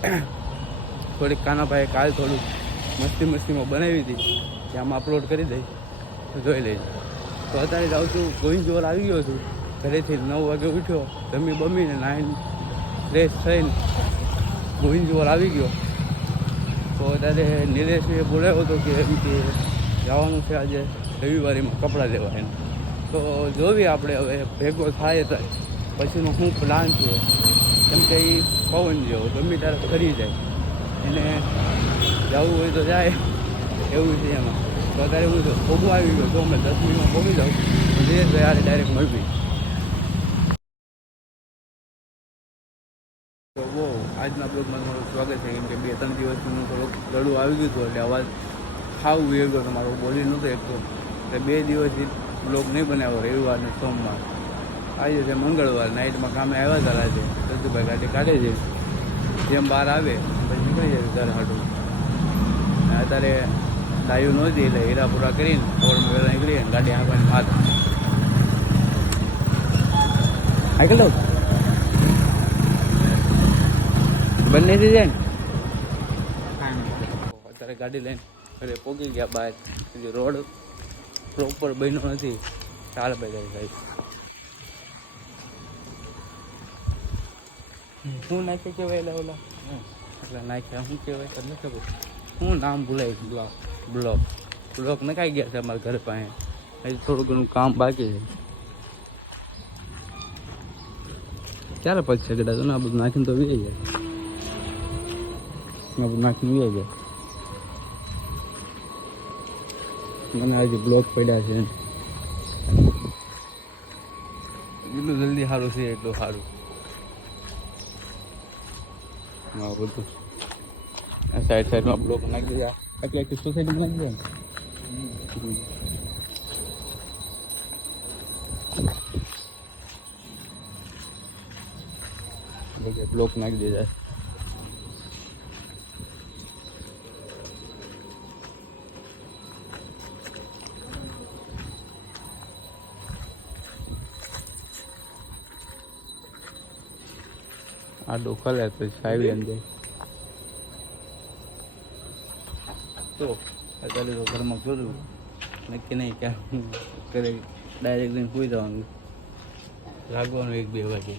થોડીક કાનાભાઈએ કાલ થોડુંક મસ્તી મસ્તીમાં બનાવી હતી, કે આમાં અપલોડ કરી દઈ. તો જોઈ લેજો તો અત્યારે જાઉં છું ગોવિંદ જોર આવી ગયો છું. ઘરેથી નવ વાગે ઉઠ્યો, જમી બમીને નાઈન ફ્રેશ થઈને ગોવિંદ જોર આવી ગયો. તો અત્યારે નિલેશે બોલાવ્યો હતો કે એમ કે જવાનું છે આજે રવિવારીમાં કપડાં લેવા એને તો જોઈએ આપણે હવે, ભેગો થાય તો. પછીનો શું પ્લાન છે? કેમ કે એ પવન જેવો, ગમે ત્યારે ફરી જાય. એને જવું હોય તો જાય. એવું છે એમાં. તો અત્યારે હું તો ભોગવા આવી ગયો તો અમે દસ મિનિટમાં પહોંચી જાઉં તો દિનેશભાઈ આરે ડાયરેક્ટ મળવી તો બહુ આજના બ્લોગમાં તમારું સ્વાગત છે. કેમ કે બે ત્રણ દિવસથી હું થોડુંક દડું આવી ગયું હતું એટલે અવાજ ખાવ વેર ગયો તમારો બોલી નહોતો એક તો એટલે બે દિવસથી બ્લોગ નહીં બનાવ્યો રવિવાર ને સોમવાર. આજે છે મંગળવાર. નાઇટમાં કામે આવ્યા હતા આજે સજુભાઈ ગાડી કાઢે છે જેમ બહાર આવે પછી નીકળી જાય ઘર હાટું. અત્યારે ડાયું નહોતી એટલે હીરા પૂરા કરીને ફોરમાં વહેલા નીકળીએ ગાડી આપવાની વાત આગળ બંનેથી જાય ને? અત્યારે ગાડી લઈને ઘરે પોગી ગયા બહાર રોડ પ્રોપર બન્યો નથી. ચાલ ભાઈ ભાઈ શું નાખે કહેવાય એટલે ઓલા? એટલે નાખ્યા શું કહેવાય તમને ખબર. શું નામ ભૂલાય બ્લોક? બ્લોક. બ્લોક નખાઈ ગયા છે અમારા ઘર પાસે. હજી થોડું ઘણું કામ બાકી છે. ક્યારે પછી કદાચ આ બધું નાખીને તો વી જાય. આ બધું નાખીને વી જાય. મને આજે બ્લોક પડ્યા છે. એટલું જલ્દી સારું છે, એટલું સારું. હા, બધું. આ સાઈડ સાઈડમાં બ્લોક નાખી દીધા. આખી આખી સોસાયટીમાં નાખી દીધા? બ્લોક નાખી દીધા. આડો ખલે તો એમ અંદર તો અત્યારે તો ઘરમાં કરું નક્કી નહીં કે કરે ડાયરેક્ટ લઈને સુઈ જવાનું. લાગવાનું એક બે વાગે.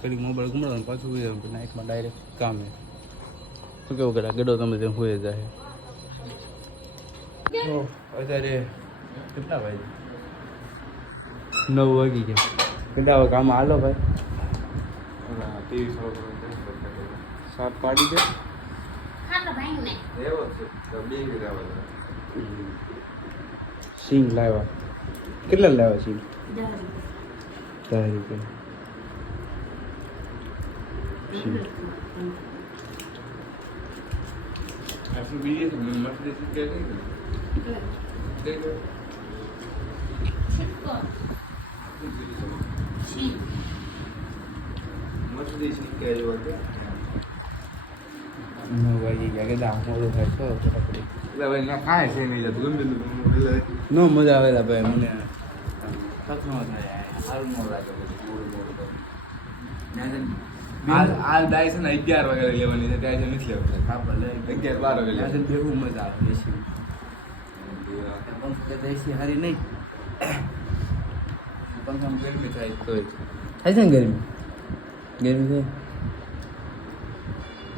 કડીક મોબાઈલ ઘૂમડવાનું પાછું સુઈ જવાનું નાઇટમાં ડાયરેક્ટ કામે. શું કેવું કરા ગડો તમે ત્યાં સુઈ જાય. અત્યારે કેટલા વાગે? નવ વાગી ગયા. કેટલા વાગે કામ હાલો ભાઈ. સાત પાડી દે સિંગ લાવ્યા. કેટલા લાવ્યા સિંગ દસ. રૂપિયા. સિંગ નવ વાગી ગયા કે દામ મોડું થાય તો નો મજા આવેલા ભાઈ મને. મોડું તો. છે ને અગિયાર વાગે લેવાની છે ત્યાં નથી લેવાની. અગિયાર બાર વાગે લેવાની. ને મજા આવે. છે એસી હારી નહીં પંખામાં ગરમી થાય તો થાય છે ને ગરમી? ગરમી છે?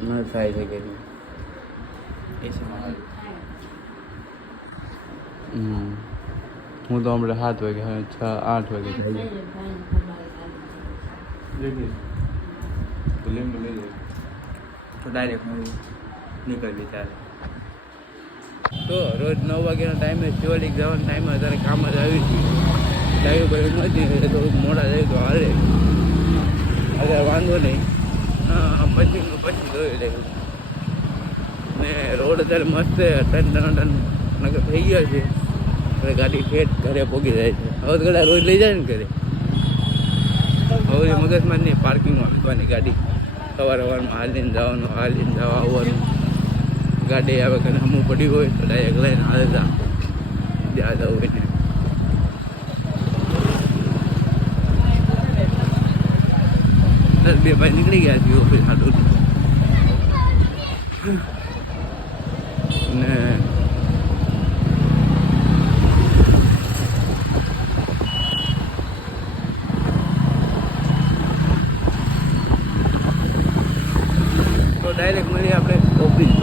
ન થાય છે ગેમ હું તો હમણાં સાત વાગે હવે છ આઠ વાગે લઈ તો ડાયરેક્ટ હું નીકળવી ત્યારે. તો રોજ નવ વાગ્યાનો ટાઈમે શિવલિક જવાનો ટાઈમ અત્યારે કામ જ આવી છે ડાયું ભાઈ નથી થોડુંક મોડા જાય તો હાલે. અત્યારે વાંધો નહીં. હા પછી પછી જોઈ લઈશું ને રોડ અત્યારે મસ્ત ટન ટન ટન નગર થઈ ગયો છે. એટલે ગાડી ફેટ ઘરે પોગી જાય છે. હવે તો કદાચ રોજ લઈ જાય ને ઘરે. હવે મગજમાં નહીં પાર્કિંગમાં મૂકવાની ગાડી. સવાર સવારમાં હાલીને જવાનું, હાલીને જવા આવવાનું. ગાડી આવે કે હમું પડી હોય તો ડાયરેક્ટ લઈને હાલે જા. જ્યાં જવું હોય દસ બે ભાઈ નીકળી ગયા છે ઓફિસ છે ને તો ડાયરેક્ટ મળીએ આપણે ઓફિસ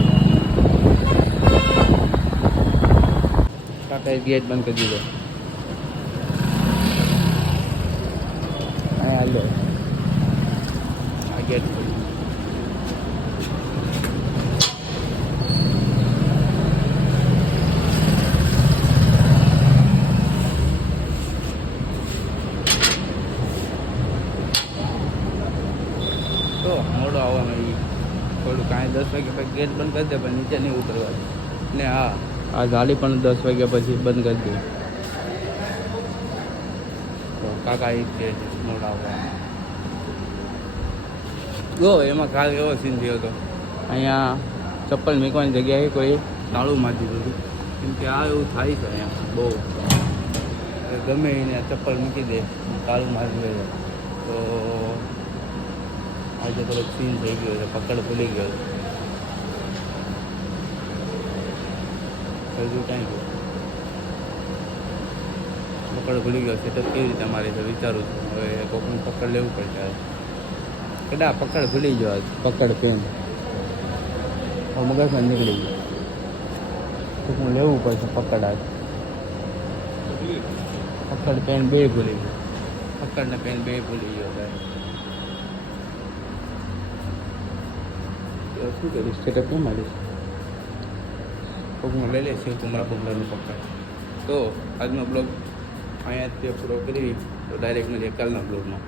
ટાટા ગેટ બંધ કરી દીધો હાલ આ ગેટ તો મોડો આવવાનો એ થોડું કાંઈ દસ વાગ્યા પછી ગેટ બંધ કરી દે, પણ નીચે નહીં ઉતરવા. ને હા, આ ગાડી પણ દસ વાગ્યા પછી બંધ કરી દે. તો કાકા એ ગેટ મોડા આવવાના. જો એમાં કાલ એવો સીન થયો હતો? અહીંયા ચપ્પલ મૂકવાની જગ્યાએ કોઈ તાળું મારી દીધું કેમ કે આ એવું થાય છે અહીંયા, બહુ. ગમે એને ચપ્પલ મૂકી દે તાળું મારી દે. તો આજે થોડો સીન થઈ ગયો છે, પકડ ભૂલી ગયો હજુ કાંઈ પકડ ભૂલી ગયો છે, તો કેવી રીતે મારી છે વિચારું છું. હવે કોકનું પકડ લેવું પડશે. કદા પકડ ભૂલી ગયો. પકડ પેન મગજમાં નીકળી ગયો. કોકનું લેવું પડશે પકડ આજ. પકડ પેન બે ભૂલી ગયો. પકડ ને પેન બે ભૂલી ગયો ભાઈ. તો શું કરીશ? સ્ટેટઅપ કેમ મારીશ કોકનું લઈ લે શિવ કુમાર કુમારનું પકડ. તો આજનો બ્લોગ અહીંયા તે પૂરો કરી. તો ડાયરેક્ટ મળીએ કાલના બ્લોગમાં.